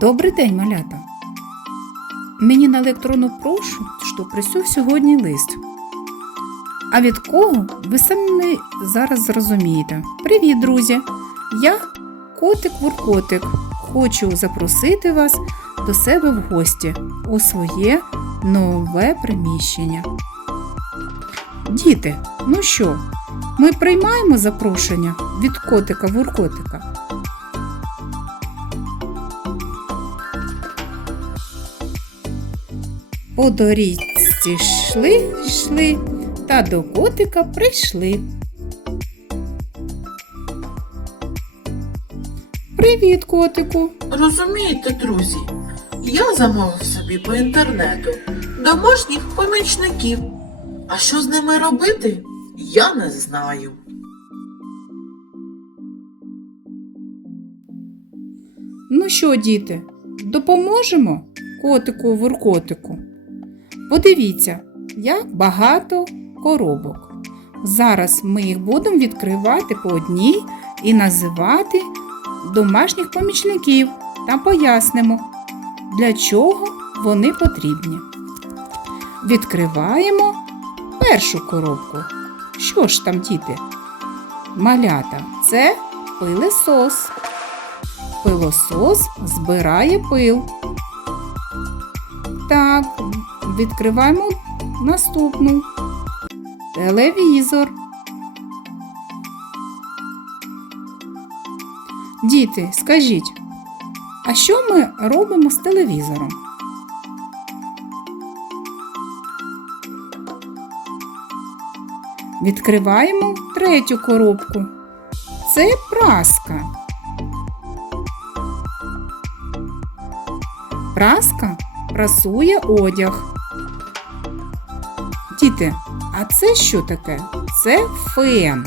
Добрий день, малята. Мені на електронну прошу, що присів сьогодні лист. А від кого ви самі зараз зрозумієте. Привіт, друзі! Я котик Вуркотик. Хочу запросити вас до себе в гості у своє нове приміщення. Діти, ну що, ми приймаємо запрошення від котика По доріжці йшли, йшли, та до котика прийшли. Привіт, котику. Розумієте, друзі, я замовив собі по інтернету домашніх помічників. А що з ними робити, я не знаю. Ну що, діти, допоможемо котику Вуркотику? Подивіться, як багато коробок. Зараз ми їх будемо відкривати по одній і називати домашніх помічників та пояснимо, для чого вони потрібні. Відкриваємо першу коробку. Що ж там, діти? Малята це пилесос. Пилосос збирає пил. Так, відкриваємо наступну. Телевізор. Діти, скажіть, а що ми робимо з телевізором? Відкриваємо третю коробку. Це праска. Праска прасує одяг. Діти, а це що таке? Це фен.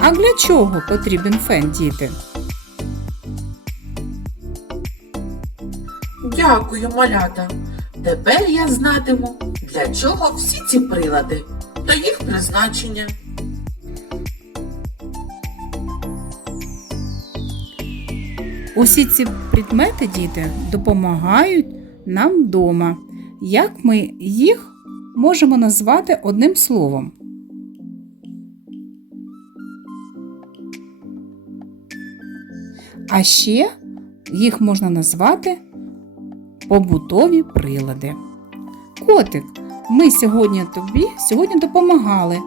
А для чого потрібен фен, діти? Дякую, малята. Тепер я знатиму, для чого всі ці прилади та їх призначення. Усі ці предмети, діти, допомагають нам вдома. Як ми їх можемо назвати одним словом? А ще їх можна назвати побутові прилади. Котик, ми сьогодні тобі сьогодні допомагали.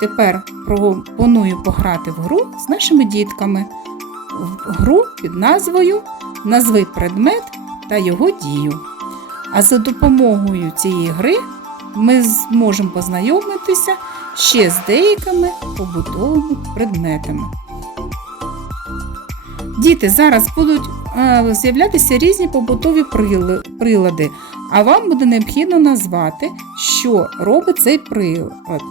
Тепер пропоную пограти в гру з нашими дітками в гру під назвою Назви предмет та його дію. А за допомогою цієї гри ми зможемо познайомитися ще з деякими побутовими предметами. Діти, зараз будуть е, з'являтися різні побутові прилади, а вам буде необхідно назвати, що робить цей прилад.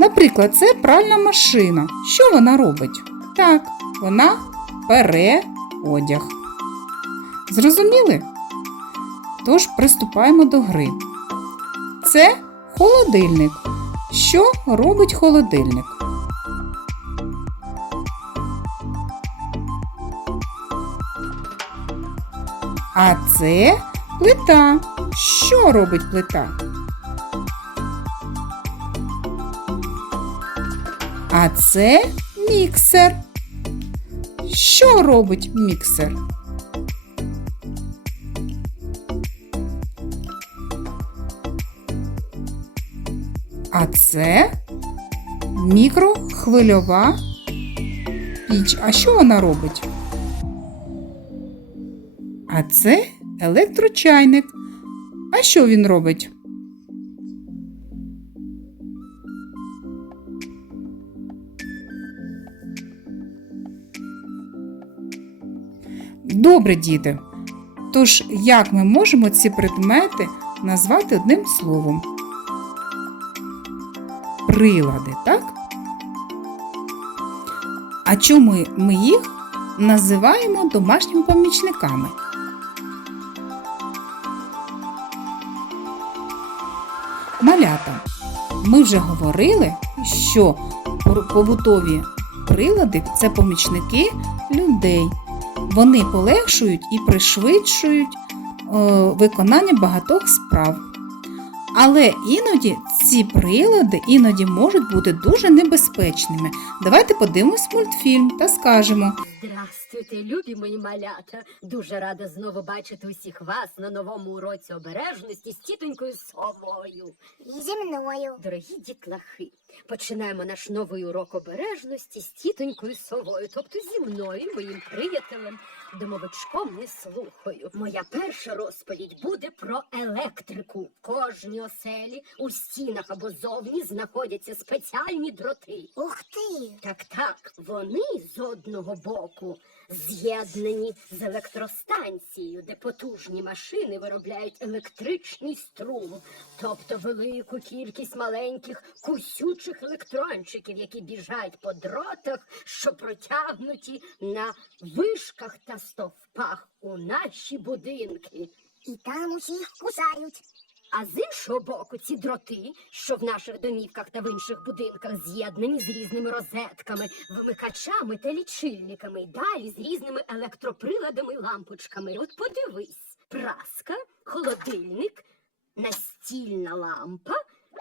Наприклад, це пральна машина. Що вона робить? Так, вона пере одяг. Зрозуміли? Тож приступаємо до гри. Це холодильник. Що робить холодильник? А це плита. Що робить плита? А це міксер. Що робить міксер? Це мікрохвильова піч. А що вона робить? А це електрочайник. А що він робить? Добре, діти. Тож, як ми можемо ці предмети назвати одним словом? Прилади, так? А чому ми, їх називаємо домашніми помічниками? Малята. Ми вже говорили, що побутові прилади це помічники людей. Вони полегшують і пришвидшують е, виконання багатьох справ. Але іноді ці прилади іноді можуть бути дуже небезпечними. Давайте подивимось мультфільм та скажемо. Здрастуйте, любі мої малята. Дуже рада знову бачити усіх вас на новому уроці обережності з тітонькою совою. І зі мною. Дорогі дітлахи, починаємо наш новий урок обережності з тітонькою совою, тобто зі мною, моїм приятелем, домовичком неслухою. Моя перша розповідь буде про електрику. В кожній оселі у стінах або зовні знаходяться спеціальні дроти. Ух ти! Так, так, вони з одного боку з'єднані з електростанцією, де потужні машини виробляють електричний струм, тобто велику кількість маленьких кусючих електрончиків, які біжать по дротах, що протягнуті на вишках та стовпах у наші будинки. І там усіх кусають. А з іншого боку, ці дроти, що в наших домівках та в інших будинках з'єднані з різними розетками, вимикачами та лічильниками, і далі з різними електроприладами і лампочками. От подивись: праска, холодильник, настільна лампа,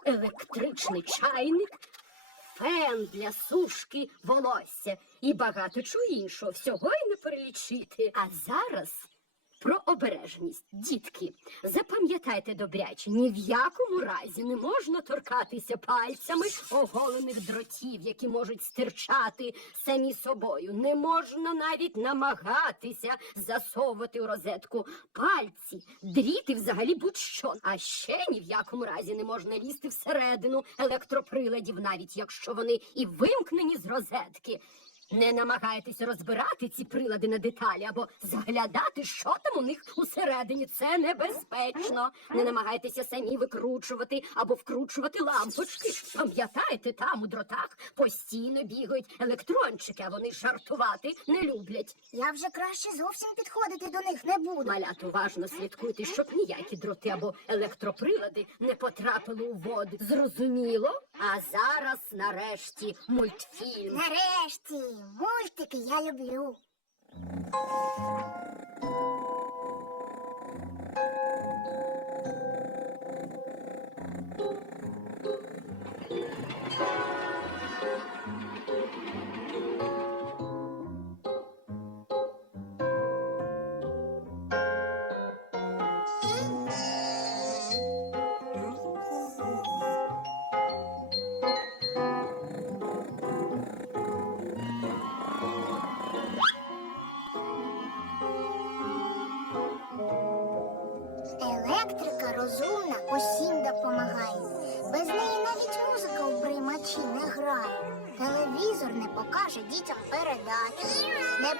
електричний чайник, фен для сушки волосся і багато чого іншого. Всього й не перелічити. А зараз про обережність. Дітки, запам'ятайте добряче, ні в якому разі не можна торкатися пальцями оголених дротів, які можуть стирчати самі собою. Не можна навіть намагатися засовувати у розетку пальці, дріти взагалі будь-що. А ще ні в якому разі не можна лізти всередину електроприладів, навіть якщо вони і вимкнені з розетки. Не намагайтеся розбирати ці прилади на деталі або заглядати, що там у них усередині. Це небезпечно. Не намагайтеся самі викручувати або вкручувати лампочки. Пам'ятайте, там у дротах постійно бігають електрончики, а вони жартувати не люблять. Я вже краще зовсім підходити до них не буду. Малят уважно слідкуйте, щоб ніякі дроти або електроприлади не потрапили у воду. Зрозуміло? А зараз, нарешті, мультфільм. Нарешті, мультики я люблю.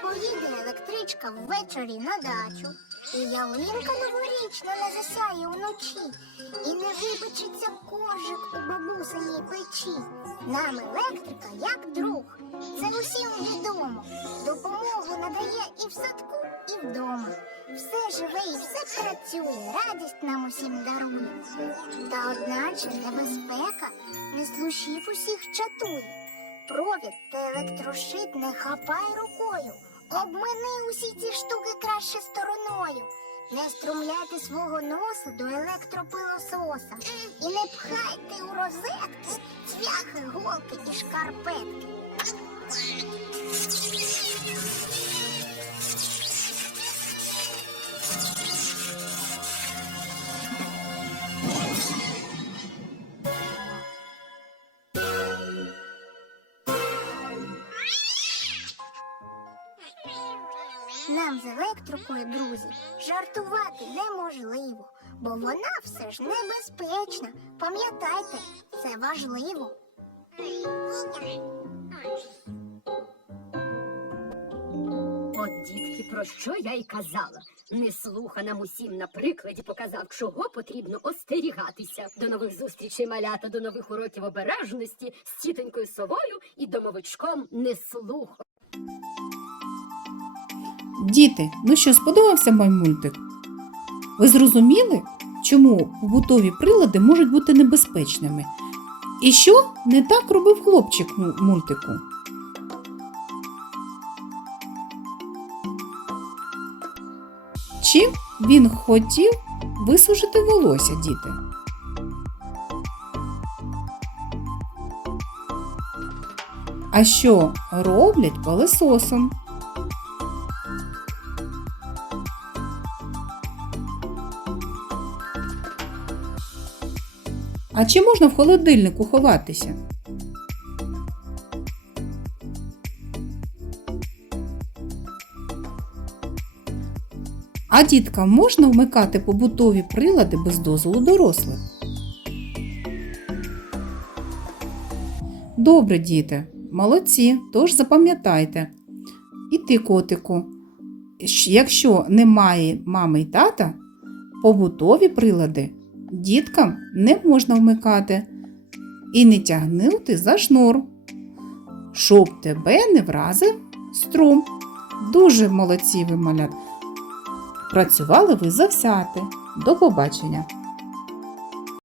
Поїде електричка ввечері на дачу. І ялинка новорічна не засяє вночі. І не вибачиться коржик у бабусиній печі. Нам електрика як друг. Це усім відомо. Допомогу надає і в садку, і вдома. Все живе і все працює, радість нам усім дарує. Та одначе небезпека не слушів усіх чатує. Провід та електрошит не хапай рукою. Обмини усі ці штуки краще стороною. Не струмляйте свого носа до електропилососа. І не пхайте у розетки цвяхи, голки і шкарпетки. З електрикою, друзі, жартувати неможливо, бо вона все ж небезпечна. Пам'ятайте, це важливо. От, дітки, про що я й казала. Не слуха нам усім на прикладі показав, чого потрібно остерігатися. До нових зустрічей малята, до нових уроків обережності з тітонькою совою і домовичком не слух. Діти, ну що, сподобався мій мультик? Ви зрозуміли, чому побутові прилади можуть бути небезпечними? І що не так робив хлопчик мультику? Чим він хотів висушити волосся, діти? А що роблять пилососом? А чи можна в холодильнику ховатися? А діткам можна вмикати побутові прилади без дозволу дорослих? Добре, діти, молодці, тож запам'ятайте. І ти, котику, якщо немає мами й тата, побутові прилади діткам не можна вмикати і не тягнути за шнур, щоб тебе не вразив струм. Дуже молодці ви малят. Працювали ви завсяти. До побачення!